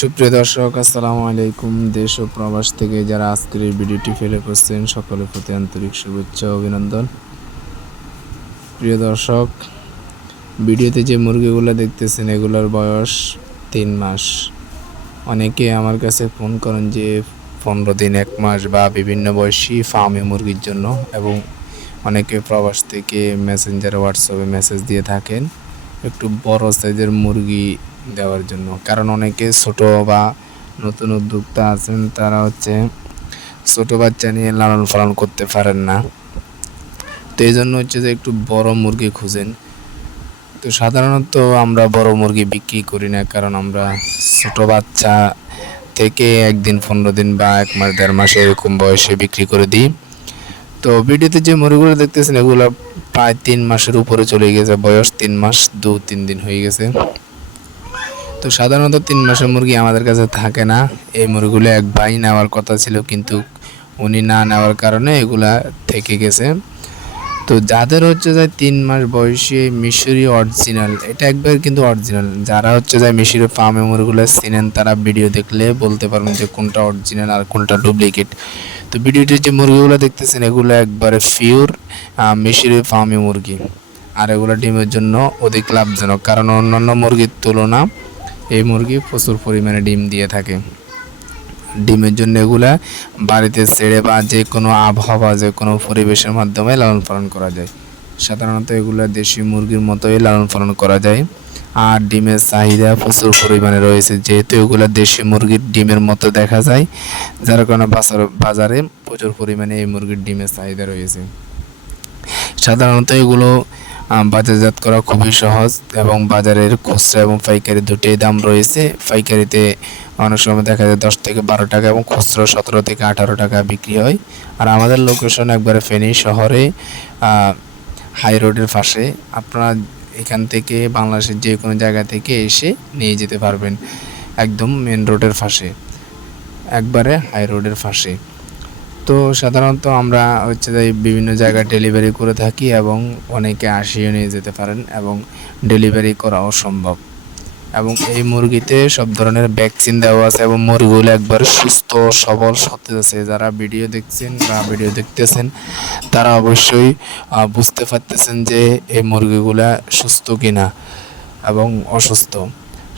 সুপ্রিয় দর্শক, আসসালামু আলাইকুম। দেশ ও প্রবাস থেকে যারা আজকের এই ভিডিওটি ফেলে করছেন, সকলের প্রতি আন্তরিক শুভেচ্ছা অভিনন্দন। প্রিয় দর্শক, ভিডিওতে যে মুরগিগুলো দেখতেছেন, এগুলোর বয়স তিন মাস। অনেকে আমার কাছে ফোন করেন যে, পনেরো দিন, এক মাস বা বিভিন্ন বয়সী ফার্মে মুরগির জন্য এবং অনেকে প্রবাস থেকে মেসেঞ্জার, হোয়াটসঅ্যাপে মেসেজ দিয়ে থাকেন, একটু বড় সাইজের মুরগি দেওয়ার জন্য। কারণ অনেকে ছোট বা নতুন উদ্যোক্তা আছেন, তারা হচ্ছে ছোট বাচ্চা নিয়ে লালন পালন করতে পারেন না। তো এই জন্য হচ্ছে যে একটু বড় মুরগি খুঁজেন। তো সাধারণত আমরা বড় মুরগি বিক্রি করি না, কারণ আমরা ছোট বাচ্চা থেকে একদিন, পনেরো দিন বা এক মাস, দেড় মাস এরকম বয়সে বিক্রি করে দিই। তো ভিডিওতে যে মুরগিগুলো দেখতেছেন, এগুলো প্রায় তিন মাসের উপরে চলে গেছে, বয়স তিন মাস, দু, তিন দিন হয়ে গেছে। তো সাধারণত তিন মাসের মুরগি আমাদের কাছে থাকে না। এই মুরগিগুলো এক ভাই নেওয়ার কথা ছিল, কিন্তু উনি না নেওয়ার কারণে এগুলা থেকে গেছে। তো যাদের হচ্ছে যে তিন মাস বয়সী মিশরি অরিজিনাল এটা একবার কিন্তু অরিজিনাল যারা হচ্ছে যে মিশরি ফার্মে মুরগুলো চিনেন, তারা ভিডিও দেখলে বলতে পারবেন যে কোনটা অরিজিনাল আর কোনটা ডুপ্লিকেট তো ভিডিওটির যে মুরগিগুলো দেখতেছেন, এগুলো একবারে পিওর মিশরি ফার্মে মুরগি। আর এগুলো ডিমের জন্য অধিক লাভজনক, কারণ অন্যান্য মুরগির তুলনা এই মুরগি প্রচুর পরিমাণে ডিম দিয়ে থাকে। ডিমের জন্য এগুলা বাড়িতে ছেড়ে বা যে কোনো আবহাওয়া যে কোনো পরিবেশের মাধ্যমে লালন পালন করা যায়। সাধারণত এগুলা দেশি মুরগির মতোই লালন পালন করা যায়। আর ডিমের চাহিদা প্রচুর পরিমাণে রয়েছে, যেহেতু এগুলো দেশি মুরগির ডিমের মতো দেখা যায়। যার কারণে বাজার প্রচুর পরিমাণে এই মুরগির ডিমের চাহিদা রয়েছে। সাধারণত এগুলো বাজারজাত করা খুবই সহজ এবং বাজারের খুচরা এবং পাইকারি দুটোই দাম রয়েছে। পাইকারিতে অনেক সময় দেখা যায় দশ থেকে বারো টাকা এবং খুচরো সতেরো থেকে আঠারো টাকা বিক্রি হয়। আর আমাদের লোকেশন একবারে ফেনী শহরে হাই রোডের পাশে। আপনারা এখান থেকে বাংলাদেশের যে কোনো জায়গা থেকে এসে নিয়ে যেতে পারবেন। একদম মেন রোডের পাশে। একবারে হাই রোডের পাশে। তো সাধারণত আমরা হচ্ছে যে বিভিন্ন জায়গায় ডেলিভারি করে থাকি এবং অনেকে আসিয়ে নিয়ে যেতে পারেন এবং ডেলিভারি করাও সম্ভব। এবং এই মুরগিতে সব ধরনের ভ্যাকসিন দেওয়া আছে এবং মুরগিগুলো একবার সুস্থ, সবল, সতেজ আছে। যারা ভিডিও দেখছেন বা ভিডিও দেখতেছেন, তারা অবশ্যই বুঝতে পারতেছেন যে এই মুরগিগুলা সুস্থ কিনা এবং অসুস্থ।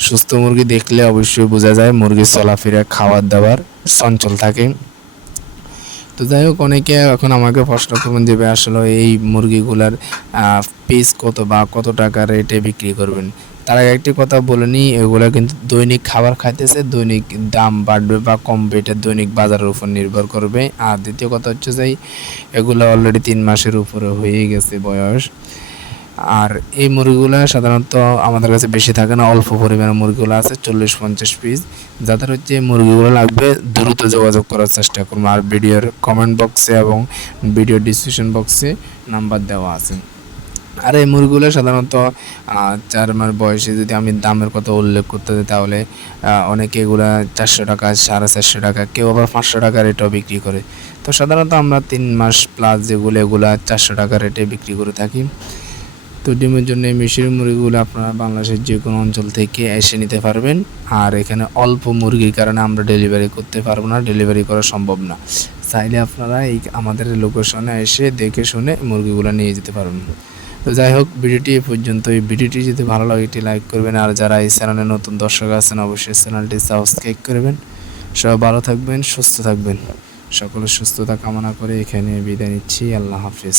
সুস্থ মুরগি দেখলে অবশ্যই বোঝা যায় মুরগির চলাফেরা খাবার দাবার চঞ্চল থাকে। তো যাই হোক, অনেকে এখন আমাকে প্রশ্ন করবেন দেবে আসলে এই মুরগিগুলার পিস কত বা কত টাকা রেটে বিক্রি করবেন? তার আগে একটি কথা বলে নিই, এগুলো কিন্তু দৈনিক খাবার খাইতেছে, দৈনিক দাম বাড়বে বা কমবে এটা দৈনিক বাজারের উপর নির্ভর করবে। আর দ্বিতীয় কথা হচ্ছে যে, এগুলো অলরেডি তিন মাসের উপরে হয়ে গেছে বয়স। আর এই মুরগিগুলো সাধারণত আমাদের কাছে বেশি থাকে না, অল্প পরিমাণে মুরগিগুলো আছে, চল্লিশ পঞ্চাশ পিস যাদের হচ্ছে মুরগিগুলো লাগবে, দ্রুত যোগাযোগ করার চেষ্টা করব আর ভিডিওর কমেন্ট বক্সে এবং ভিডিও ডিসক্রিপশন বক্সে নাম্বার দেওয়া আছে। আর এই মুরগিগুলো সাধারণত চার মাস বয়সে যদি আমি দামের কথা উল্লেখ করতে যাই, তাহলে অনেকে এগুলা চারশো টাকা, সাড়ে চারশো টাকা, কেউ আবার পাঁচশো টাকা রেটেও বিক্রি করে। তো সাধারণত আমরা তিন মাস প্লাস যেগুলো, এগুলা চারশো টাকা রেটে বিক্রি করে থাকি। তো ডিমের জন্য এই মিশরি মুরগিগুলো আপনারা বাংলাদেশের যে কোনো অঞ্চল থেকে এসে নিতে পারবেন। আর এখানে অল্প মুরগির কারণে আমরা ডেলিভারি করতে পারব না ডেলিভারি করা সম্ভব না। চাইলে আপনারা এই আমাদের লোকেশনে এসে দেখে শুনে মুরগিগুলো নিয়ে যেতে পারবেন তো যাই হোক, ভিডিওটি এ পর্যন্ত এই ভিডিওটি যদি ভালো লাগে এটি লাইক করবেন। আর যারা এই চ্যানেলে নতুন দর্শক আছেন, অবশ্যই চ্যানেলটি সাবস্ক্রাইব করবেন। সবাই ভালো থাকবেন, সুস্থ থাকবেন। সকলের সুস্থতা কামনা করে এখানে বিদায় নিচ্ছি। আল্লাহ হাফিজ।